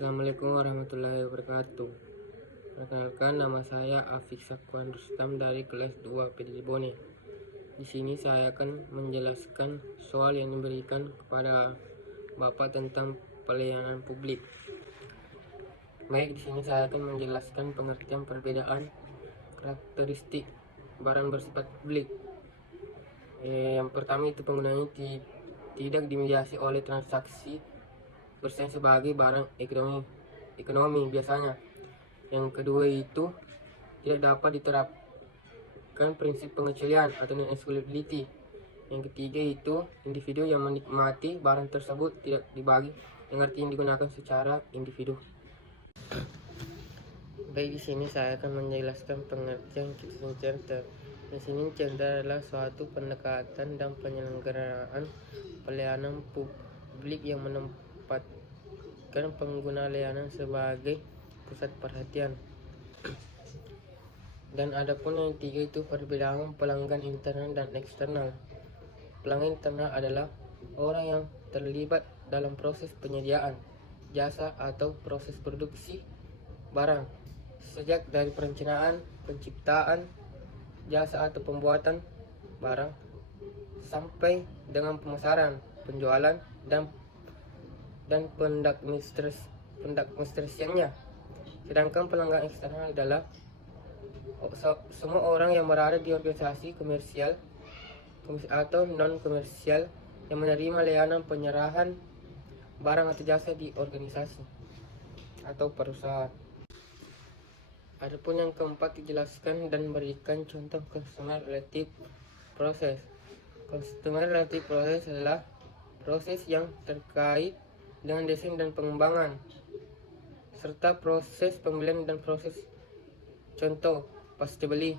Assalamualaikum warahmatullahi wabarakatuh. Perkenalkan, nama saya Afik Sakwan Rustam dari kelas 2 PD Bone. Di sini saya akan menjelaskan soal yang diberikan kepada Bapak tentang pelayanan publik. Baik, di sini saya akan menjelaskan pengertian perbedaan karakteristik barang bersifat publik. Yang pertama itu penggunaannya tidak dimediasi oleh transaksi bersaing sebagai barang ekonomi biasanya. Yang kedua itu tidak dapat diterapkan prinsip pengecualian atau non-exclusivity. Yang ketiga itu individu yang menikmati barang tersebut tidak dibagi, yang artinya digunakan secara individu. Baik, di sini saya akan menjelaskan pengertian citizen charter. Di sini charter adalah suatu pendekatan dan penyelenggaraan pelayanan publik yang menempatkan pengguna layanan sebagai pusat perhatian. Dan adapun yang ketiga itu perbedaan pelanggan internal dan eksternal. Pelanggan internal adalah orang yang terlibat dalam proses penyediaan jasa atau proses produksi barang, sejak dari perencanaan, penciptaan jasa atau pembuatan barang sampai dengan pemasaran, penjualan dan pendakministrasiannya. Sedangkan pelanggan eksternal adalah semua orang yang berada di organisasi komersial atau non komersial yang menerima layanan penyerahan barang atau jasa di organisasi atau perusahaan. Adapun yang keempat dijelaskan dan berikan contoh customer relative process. Customer relative process adalah proses yang terkait dengan desain dan pengembangan, serta proses pembelian dan proses contoh pasca beli.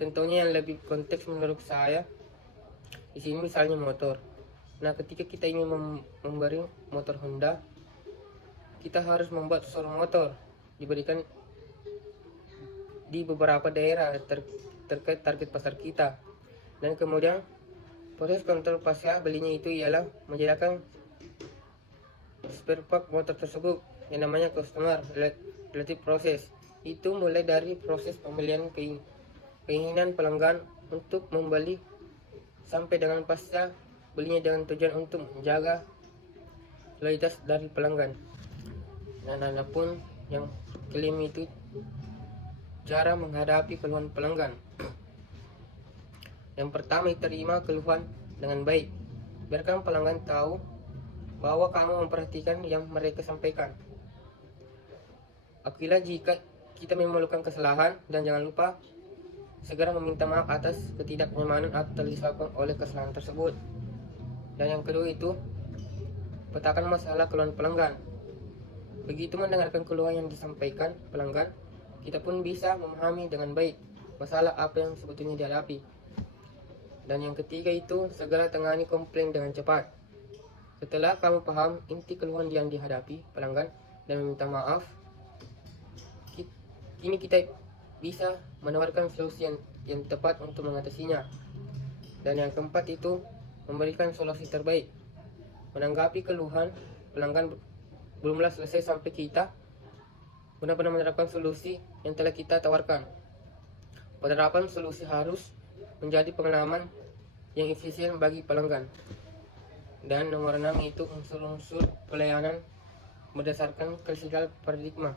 Contohnya yang lebih konteks menurut saya di sini misalnya motor. Nah, ketika kita ingin memberi motor Honda, kita harus membuat showroom motor, diberikan di beberapa daerah terkait target pasar kita, dan kemudian proses kontrol pasca belinya itu ialah menjadikan spare part motor tersebut yang namanya customer relative process. Itu mulai dari proses pembelian keinginan pelanggan untuk membeli sampai dengan pasca belinya dengan tujuan untuk menjaga loyalitas dari pelanggan. Dan adapun yang kelima itu cara menghadapi keluhan pelanggan. Yang pertama, terima keluhan dengan baik. Biarkan pelanggan tahu bahwa kamu memperhatikan yang mereka sampaikan. Akuilah jika kita memerlukan kesalahan, dan jangan lupa segera meminta maaf atas ketidaknyamanan atau disebabkan oleh kesalahan tersebut. Dan yang kedua itu petakan masalah keluhan pelanggan. Begitu mendengarkan keluhan yang disampaikan pelanggan, kita pun bisa memahami dengan baik masalah apa yang sebetulnya dihadapi. Dan yang ketiga itu segera tangani komplain dengan cepat. Setelah kamu paham inti keluhan yang dihadapi pelanggan dan meminta maaf, kini kita bisa menawarkan solusi yang tepat untuk mengatasinya. Dan yang keempat itu memberikan solusi terbaik. Menanggapi keluhan pelanggan belumlah selesai sampai kita benar-benar menerapkan solusi yang telah kita tawarkan. Penerapan solusi harus menjadi pengalaman yang efisien bagi pelanggan. Dan nomor 6 itu unsur-unsur pelayanan berdasarkan klasifikasi paradigma.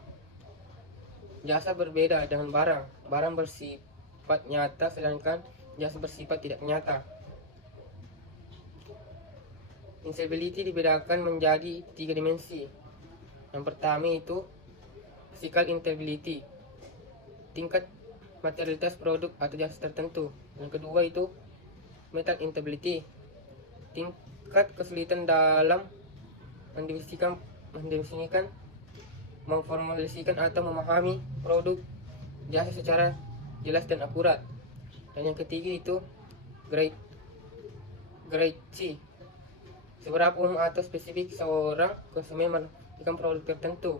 Jasa berbeda dengan barang. Barang bersifat nyata sedangkan jasa bersifat tidak nyata. Intelligibility dibedakan menjadi 3 dimensi. Yang pertama itu physical intelligibility, tingkat materialitas produk atau jasa tertentu. Yang kedua itu mental intelligibility, tingkat kesulitan dalam mendefinisikan, memformulasikan atau memahami produk jasa secara jelas dan akurat. Dan yang ketiga itu grade C, seberapa umum atau spesifik seorang konsumen memberikan produk tertentu,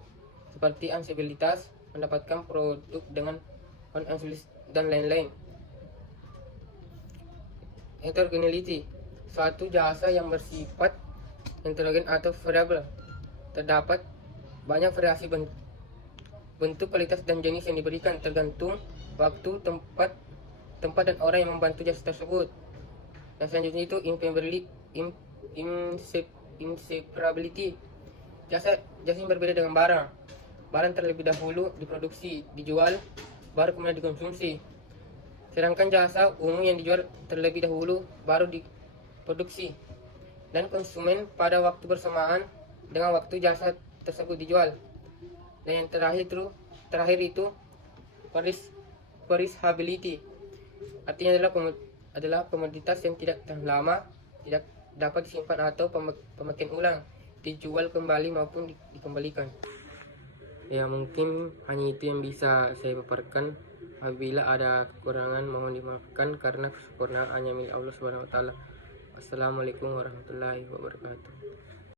seperti ansabilitas, mendapatkan produk dengan non-ansabilitas dan lain-lain. Heterogeneity, suatu jasa yang bersifat heterogen atau variabel, terdapat banyak variasi bentuk, kualitas, dan jenis yang diberikan tergantung waktu, tempat dan orang yang membantu jasa tersebut. Dan selanjutnya itu inseparability. Jasa yang berbeda dengan barang. Barang terlebih dahulu diproduksi, dijual, baru kemudian dikonsumsi. Sedangkan jasa umum yang dijual terlebih dahulu, baru diproduksi dan konsumen pada waktu bersamaan dengan waktu jasa tersebut dijual. Dan yang terakhir itu perishability. Artinya adalah komoditas yang tidak tahan lama, tidak dapat disimpan atau pemakaian ulang, dijual kembali maupun dikembalikan. Ya, mungkin hanya itu yang bisa saya paparkan. Apabila ada kekurangan mohon dimaafkan karena kesempurnaan hanya milik Allah Subhanahu wa taala. Assalamualaikum warahmatullahi wabarakatuh.